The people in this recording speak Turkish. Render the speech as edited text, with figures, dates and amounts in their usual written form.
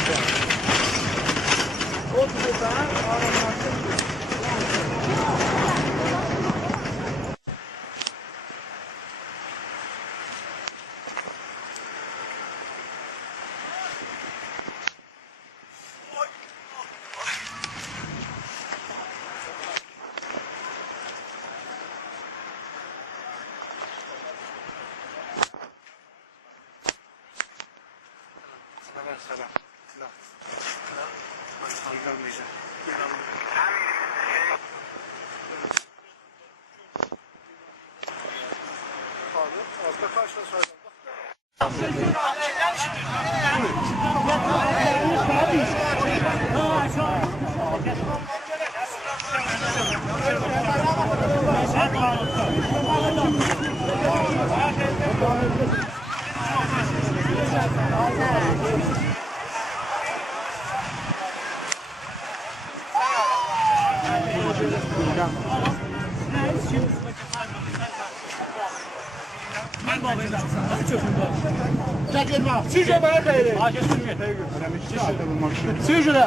O bir daha ağlamasın. Selam. Aldanmayacağım. Altta karşıdan sonra. Sizce bana beyler. Sizce de.